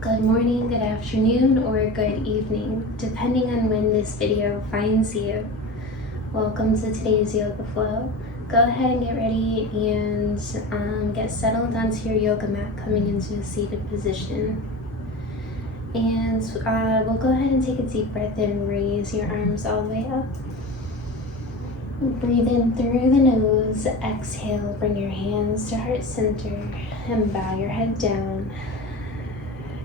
Good morning, good afternoon, or good evening, depending on when this video finds you. Welcome to today's yoga flow. Go ahead and get ready and get settled onto your yoga mat, coming into a seated position. And we'll go ahead and take a deep breath in, raise your arms all the way up. Breathe in through the nose, exhale, bring your hands to heart center and bow your head down.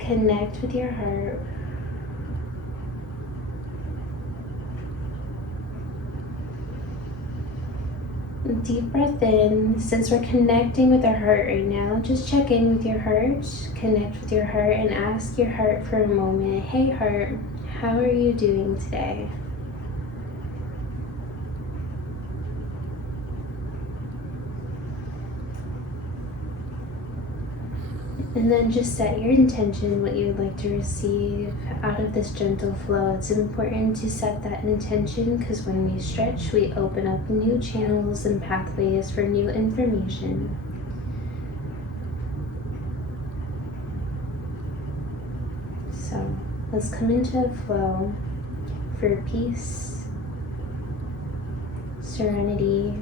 Connect with your heart. Deep breath in. Since we're connecting with our heart right now, just check in with your heart, connect with your heart, and ask your heart for a moment. Hey heart, how are you doing today? And then just set your intention, what you would like to receive out of this gentle flow. It's important to set that intention because when we stretch, we open up new channels and pathways for new information. So let's come into a flow for peace, serenity,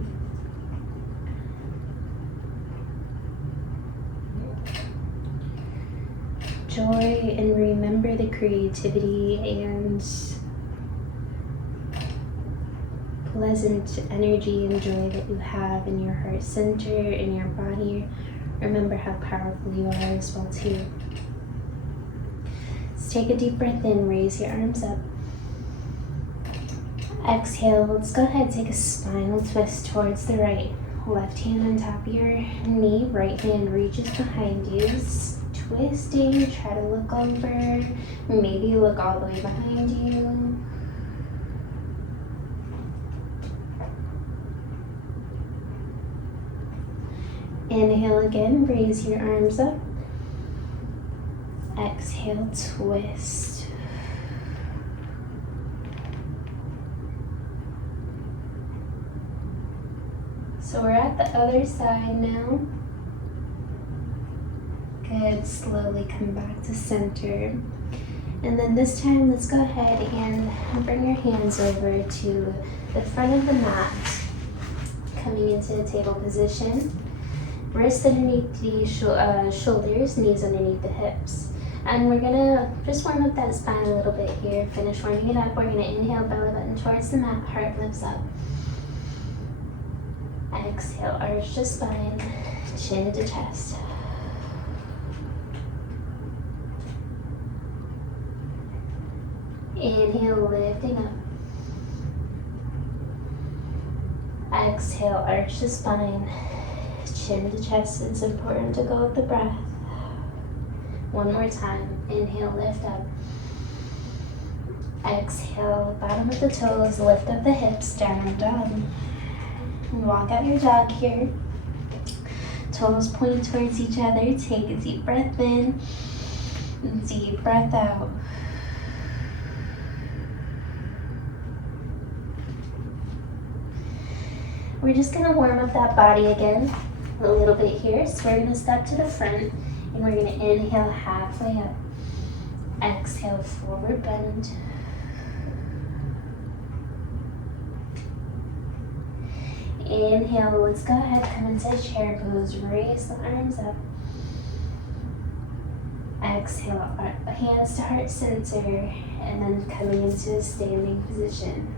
joy, and remember the creativity and pleasant energy and joy that you have in your heart center, in your body. Remember how powerful you are as well too. Let's take a deep breath in, raise your arms up. Exhale, let's go ahead and take a spinal twist towards the right. Left hand on top of your knee, right hand reaches behind you. Twisting, try to look over, maybe look all the way behind you. Inhale again, raise your arms up. Exhale, twist. So we're at the other side now. Good, slowly come back to center. And then this time, let's go ahead and bring your hands over to the front of the mat, coming into a table position. Wrists underneath the shoulders, knees underneath the hips. And we're gonna just warm up that spine a little bit here. Finish warming it up. We're gonna inhale, belly button towards the mat, heart lifts up. Exhale, arch the spine, chin to chest. Inhale, lifting up. Exhale, arch the spine, chin to chest. It's important to go with the breath. One more time. Inhale, lift up. Exhale, bottom of the toes, lift up the hips, down dog. Walk out your dog here. Toes point towards each other. Take a deep breath in, deep breath out. We're just gonna warm up that body again a little bit here. So we're gonna step to the front and we're gonna inhale halfway up. Exhale, forward bend. Inhale, let's go ahead, come into chair pose, raise the arms up. Exhale, hands to heart center, and then coming into a standing position.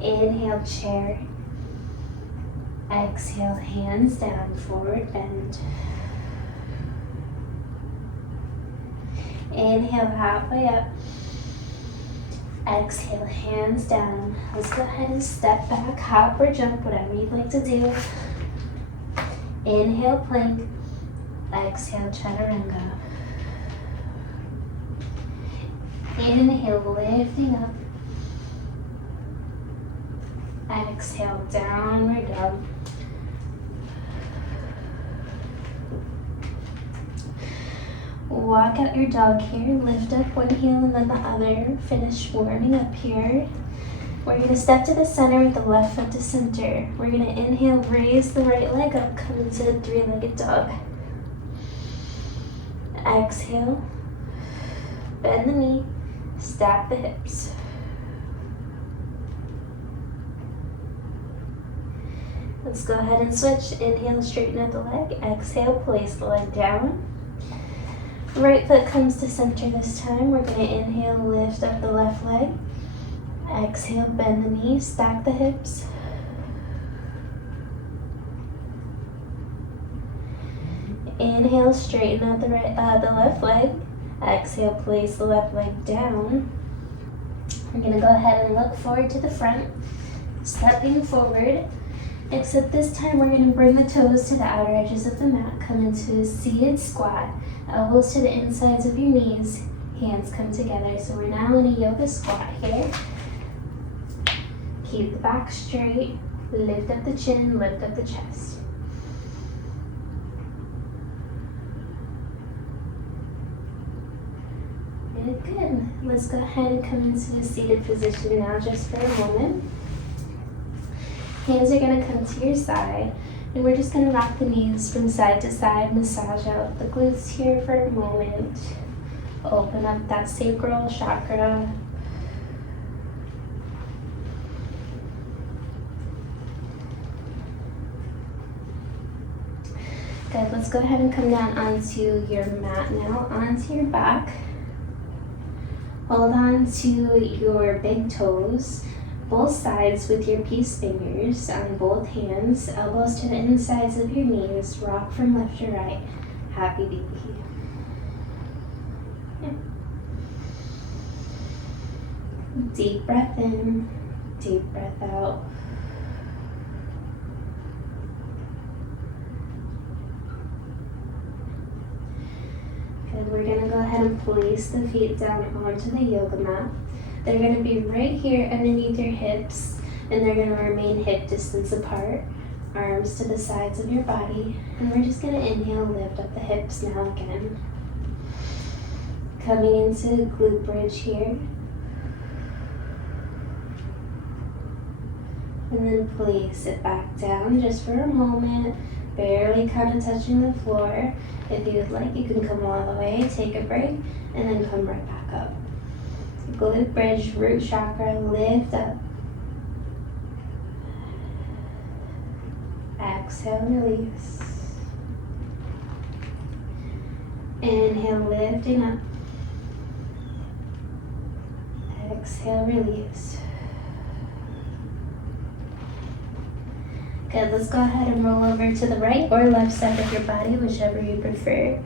Inhale, chair. Exhale, hands down, forward bend. Inhale, halfway up. Exhale, hands down. Let's go ahead and step back, hop or jump, whatever you'd like to do. Inhale, plank. Exhale, chaturanga. Inhale, lifting up. Exhale, downward dog. Walk out your dog here. Lift up one heel and then the other. Finish warming up here. We're going to step to the center with the left foot to center. We're going to inhale, raise the right leg up, come into a three-legged dog. Exhale, bend the knee, stack the hips. Let's go ahead and switch. Inhale, straighten out the leg. Exhale, place the leg down. Right foot comes to center this time. We're going to inhale, lift up the left leg. Exhale, bend the knee, stack the hips. Inhale, straighten out the left leg. Exhale, place the left leg down. We're going to go ahead and look forward to the front, stepping forward. Except this time we're going to bring the toes to the outer edges of the mat. Come into a seated squat. Elbows to the insides of your knees. Hands come together. So we're now in a yoga squat here. Keep the back straight. Lift up the chin, lift up the chest. Good. Let's go ahead and come into a seated position now just for a moment. Hands are going to come to your side, and we're just going to rock the knees from side to side, massage out the glutes here for a moment. Open up that sacral chakra. Good, let's go ahead and come down onto your mat now, onto your back. Hold on to your big toes. Both sides with your peace fingers on both hands, elbows to the insides of your knees, rock from left to right. Happy baby. Yeah. Deep breath in, deep breath out. Good, we're gonna go ahead and place the feet down onto the yoga mat. They're going to be right here underneath your hips, and they're going to remain hip distance apart. Arms to the sides of your body, and we're just going to inhale, lift up the hips now again. Coming into glute bridge here. And then place it back down just for a moment, barely kind of touching the floor. If you would like, you can come all the way, take a break, and then come right back up. Glute bridge, root chakra, lift up. Exhale, release. Inhale, lifting up. Exhale, release. Good, let's go ahead and roll over to the right or left side of your body, whichever you prefer.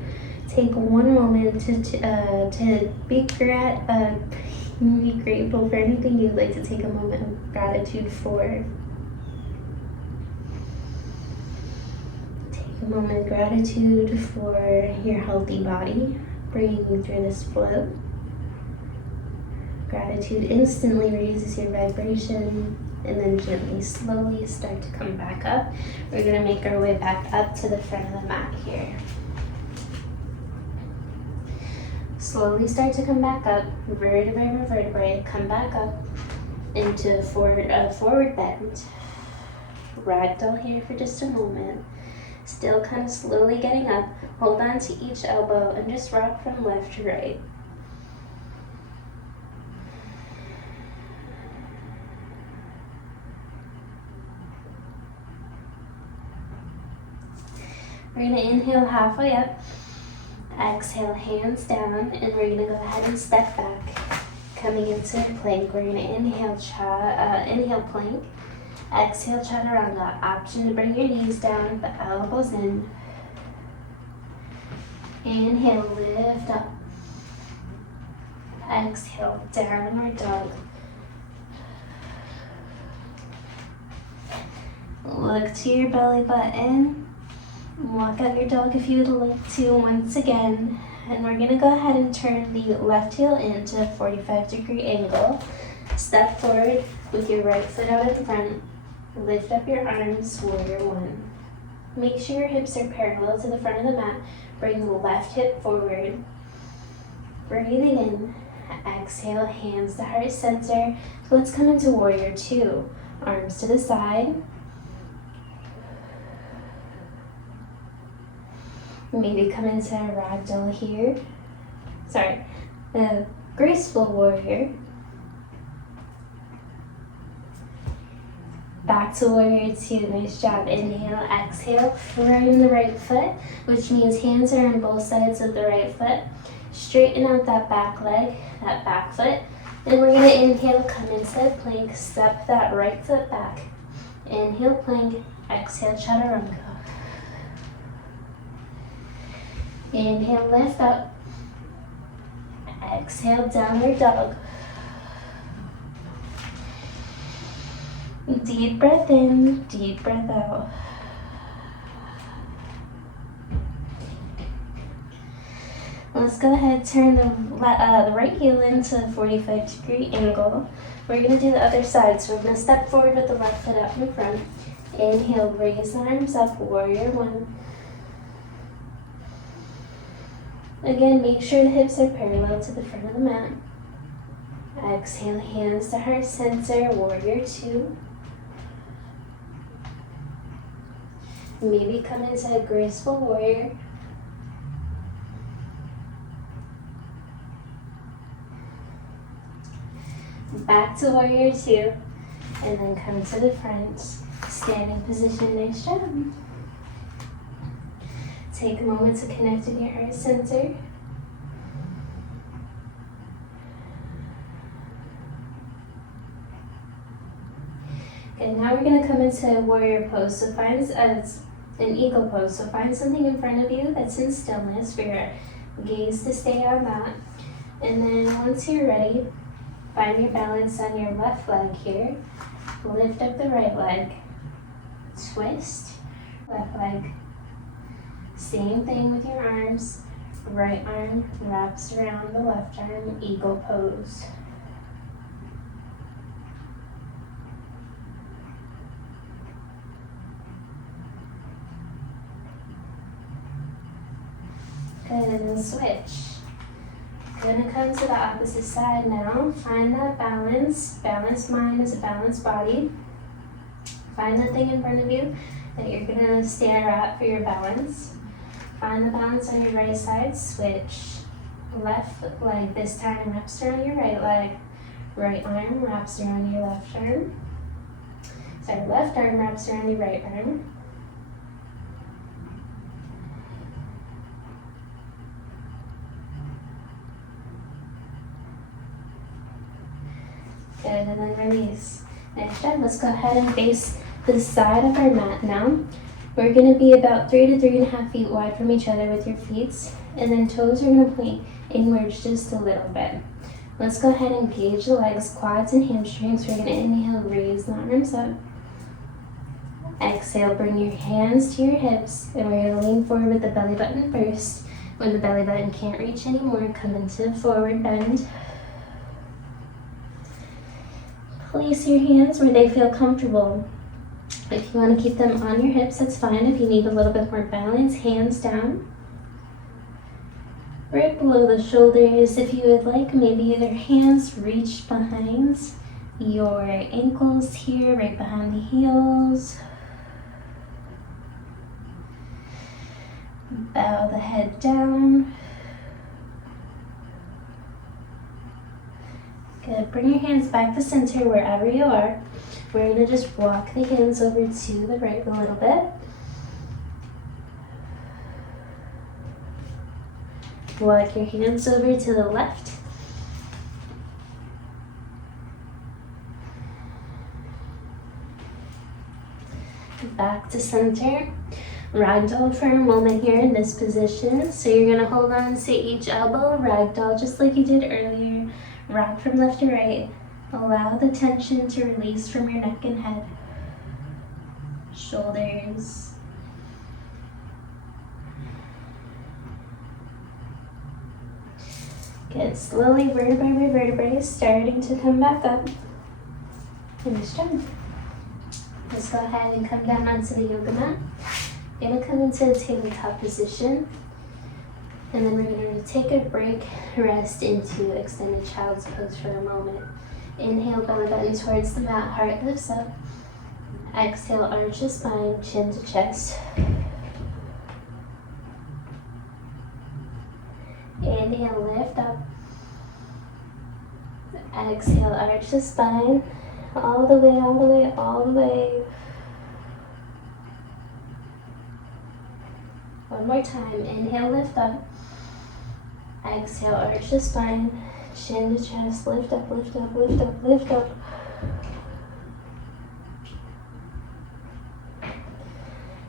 Take one moment to be grateful for anything you'd like to take a moment of gratitude for. Take a moment of gratitude for your healthy body, bringing you through this flow. Gratitude instantly raises your vibration, and then gently, slowly start to come back up. We're going to make our way back up to the front of the mat here. Slowly start to come back up, vertebrae by vertebrae, come back up into forward bend. Ragdoll here for just a moment. Still kind of slowly getting up. Hold on to each elbow and just rock from left to right. We're going to inhale halfway up. Exhale, hands down, and we're going to go ahead and step back. Coming into plank, we're going to inhale plank. Exhale, chaturanga. Option to bring your knees down, the elbows in. Inhale, lift up. Exhale, downward dog. Look to your belly button. Walk out your dog if you would like to once again. And we're going to go ahead and turn the left heel into a 45-degree angle. Step forward with your right foot out in front. Lift up your arms, warrior one. Make sure your hips are parallel to the front of the mat. Bring the left hip forward. Breathing in. Exhale, hands to heart center. So let's come into warrior two. Arms to the side. Maybe come into a ragdoll here. Sorry, a graceful warrior. Back to warrior two. Nice job. Inhale, exhale, frame the right foot, which means hands are on both sides of the right foot. Straighten out that back leg, that back foot. And we're gonna inhale, come into plank, step that right foot back. Inhale, plank, exhale, chaturanga. Inhale, lift up. Exhale, downward dog. Deep breath in, deep breath out. Let's go ahead, turn the right heel into a 45-degree angle. We're going to do the other side, so we're going to step forward with the left foot out in front. Inhale, raise the arms up, warrior one. Again, make sure the hips are parallel to the front of the mat. Exhale, hands to heart center, warrior two. Maybe come into a graceful warrior. Back to warrior two, and then come to the front, standing position. Nice job. Take a moment to connect with your heart center. Okay, now we're going to come into a warrior pose. So find an eagle pose. So find something in front of you that's in stillness for your gaze to stay on that. And then once you're ready, find your balance on your left leg here. Lift up the right leg. Twist. Left leg. Same thing with your arms. Right arm wraps around the left arm. Eagle pose. Good, and then switch. Gonna come to the opposite side now. Find that balance. Balanced mind is a balanced body. Find that thing in front of you that you're gonna stare at for your balance. Find the balance on your right side. Switch. Left leg this time wraps around your right leg. Right arm wraps around your left arm. Sorry, left arm wraps around your right arm. Good, and then release. Nice job. Let's go ahead and face the side of our mat now. We're going to be about 3 to 3.5 feet wide from each other with your feet, and then toes are going to point inwards just a little bit. Let's go ahead and engage the legs, quads, and hamstrings. We're going to inhale, raise the arms up. Exhale, bring your hands to your hips, and we're going to lean forward with the belly button first. When the belly button can't reach anymore, come into forward bend. Place your hands where they feel comfortable. If you want to keep them on your hips, that's fine. If you need a little bit more balance, hands down. Right below the shoulders, if you would like, maybe your hands reach behind your ankles here, right behind the heels. Bow the head down. Good. Bring your hands back to center wherever you are. We're going to just walk the hands over to the right a little bit. Walk your hands over to the left. Back to center. Ragdoll for a moment here in this position. So you're going to hold on to each elbow, ragdoll just like you did earlier. Rock from left to right. Allow the tension to release from your neck and head. Shoulders. Good. Slowly, vertebrae by vertebrae, starting to come back up. Finish job. Let's go ahead and come down onto the yoga mat. You're going to come into the tabletop position. And then we're going to take a break, rest into extended child's pose for a moment. Inhale, belly button towards the mat, heart lifts up. Exhale, arch the spine, chin to chest. Inhale, lift up. Exhale, arch the spine. All the way, all the way, all the way. One more time. Inhale, lift up. Exhale, arch the spine. Chin to chest. Lift up, lift up, lift up, lift up.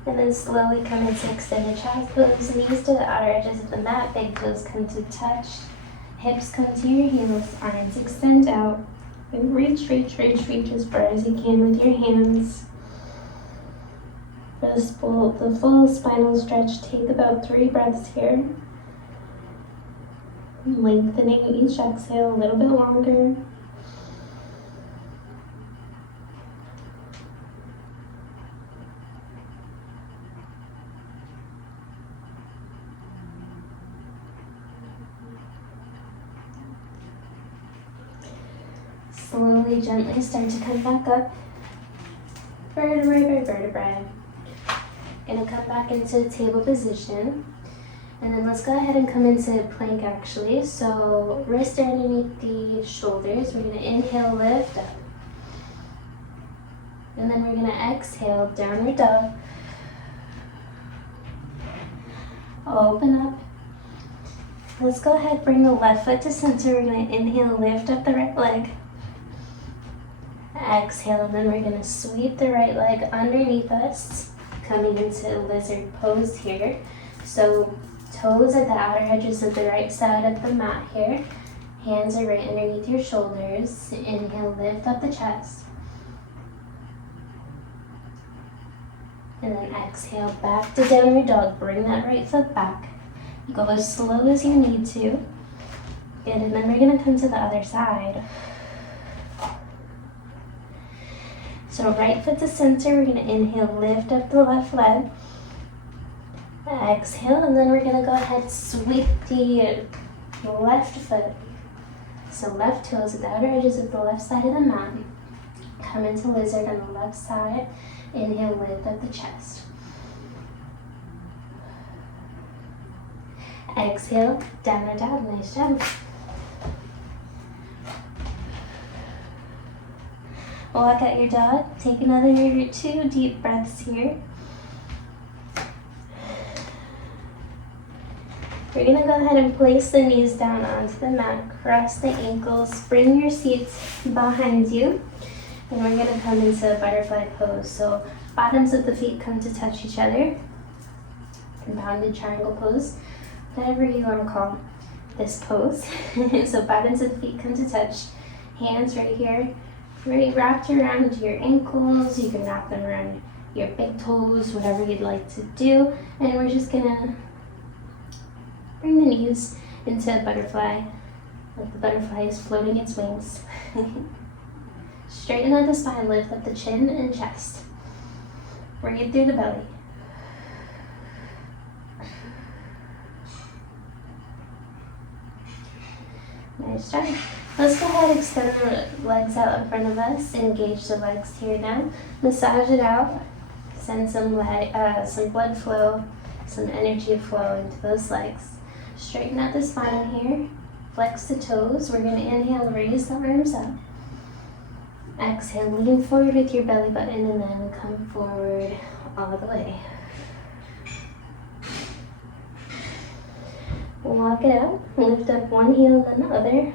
And then slowly come into extended child's pose. Knees to the outer edges of the mat. Big toes come to touch. Hips come to your heels. Arms extend out. And reach, reach, reach, reach as far as you can with your hands. For the full spinal stretch, take about 3 breaths here. Lengthening each exhale a little bit longer. Slowly, gently start to come back up. Vertebrae by vertebrae. Gonna come back into table position. And then let's go ahead and come into plank actually. So wrists are underneath the shoulders. We're gonna inhale, lift up. And then we're gonna exhale, downward dog. Open up. Let's go ahead, bring the left foot to center. We're gonna inhale, lift up the right leg. Exhale, and then we're gonna sweep the right leg underneath us, coming into lizard pose here. So toes at the outer edges of the right side of the mat here. Hands are right underneath your shoulders. Inhale, lift up the chest. And then exhale, back to downward dog. Bring that right foot back. Go as slow as you need to. Good, and then we're gonna come to the other side. So right foot to center, we're gonna inhale, lift up the left leg. Exhale, and then we're gonna go ahead, sweep the left foot. So left toes at the outer edges of the left side of the mat. Come into lizard on the left side. Inhale, lift up the chest. Exhale, downward dog, nice job. Walk out your dog. Take another 2 deep breaths here. We're gonna go ahead and place the knees down onto the mat, cross the ankles, bring your seats behind you, and we're gonna come into a butterfly pose. So bottoms of the feet come to touch each other. Compounded triangle pose, whatever you want to call this pose. So bottoms of the feet come to touch, hands right here. Right, wrapped around your ankles. You can wrap them around your big toes, whatever you'd like to do. And we're just gonna bring the knees into a butterfly, like the butterfly is floating its wings. Straighten out the spine, lift up the chin and chest. Bring it through the belly. Nice job. Let's go ahead and extend the legs out in front of us. Engage the legs here now. Massage it out. Send some blood flow, some energy flow into those legs. Straighten out the spine here. Flex the toes. We're going to inhale, raise the arms up. Exhale, lean forward with your belly button and then come forward all the way. Walk it out. Lift up one heel then the other.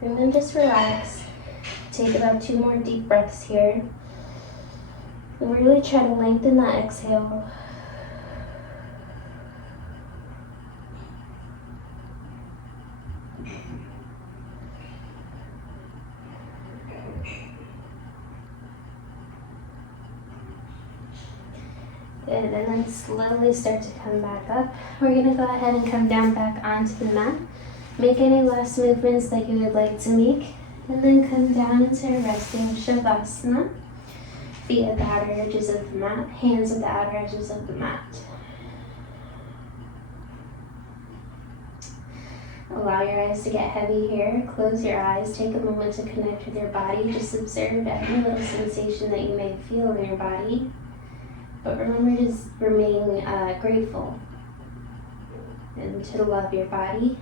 And then just relax. Take about 2 more deep breaths here. And really try to lengthen that exhale. Good, and then slowly start to come back up. We're gonna go ahead and come down back onto the mat. Make any last movements that you would like to make, and then come down into resting Shavasana. Feet at the outer edges of the mat, hands at the outer edges of the mat. Allow your eyes to get heavy here. Close your eyes, take a moment to connect with your body. Just observe every little sensation that you may feel in your body. But remember to remain grateful. and to love your body.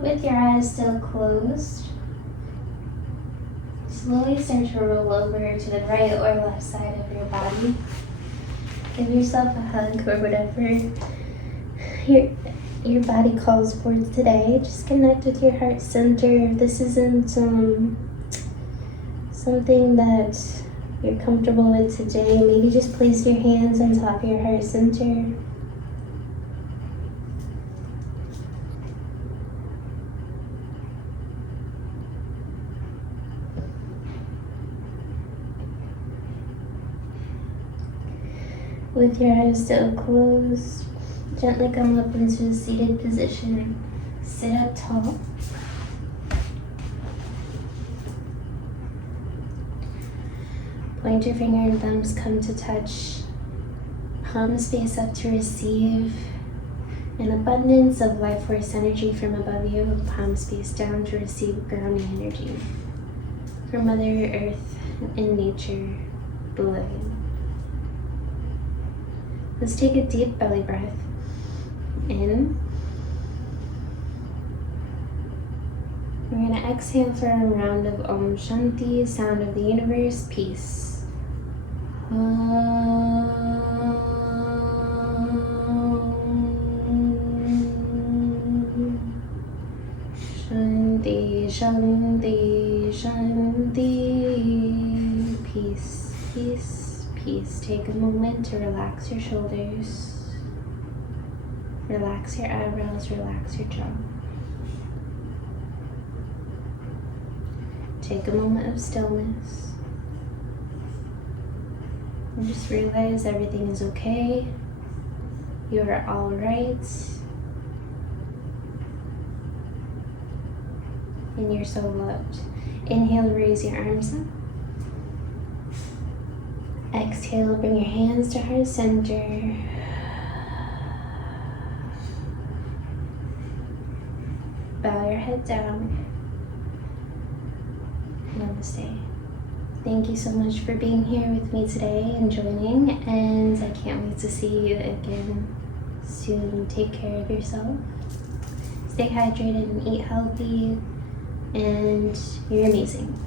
With your eyes still closed, slowly start to roll over to the right or left side of your body. Give yourself a hug or whatever your body calls for today. Just connect with your heart center. If this isn't something that you're comfortable with today, maybe just place your hands on top of your heart center. With your eyes still closed, gently come up into a seated position. Sit up tall. Point your finger and thumbs come to touch. Palms face up to receive an abundance of life force energy from above you. Palms face down to receive grounding energy from Mother Earth and nature below you. Let's take a deep belly breath in. We're going to exhale for a round of Om Shanti, sound of the universe, peace. Shanti, Shanti, Shanti. Peace, peace. Peace. Take a moment to relax your shoulders, relax your eyebrows, relax your jaw. Take a moment of stillness and just realize everything is okay. You are all right, and you're so loved. Inhale, raise your arms up. Exhale, bring your hands to heart center. Bow your head down. Namaste. Thank you so much for being here with me today and joining, and I can't wait to see you again soon. Take care of yourself. Stay hydrated and eat healthy, and you're amazing.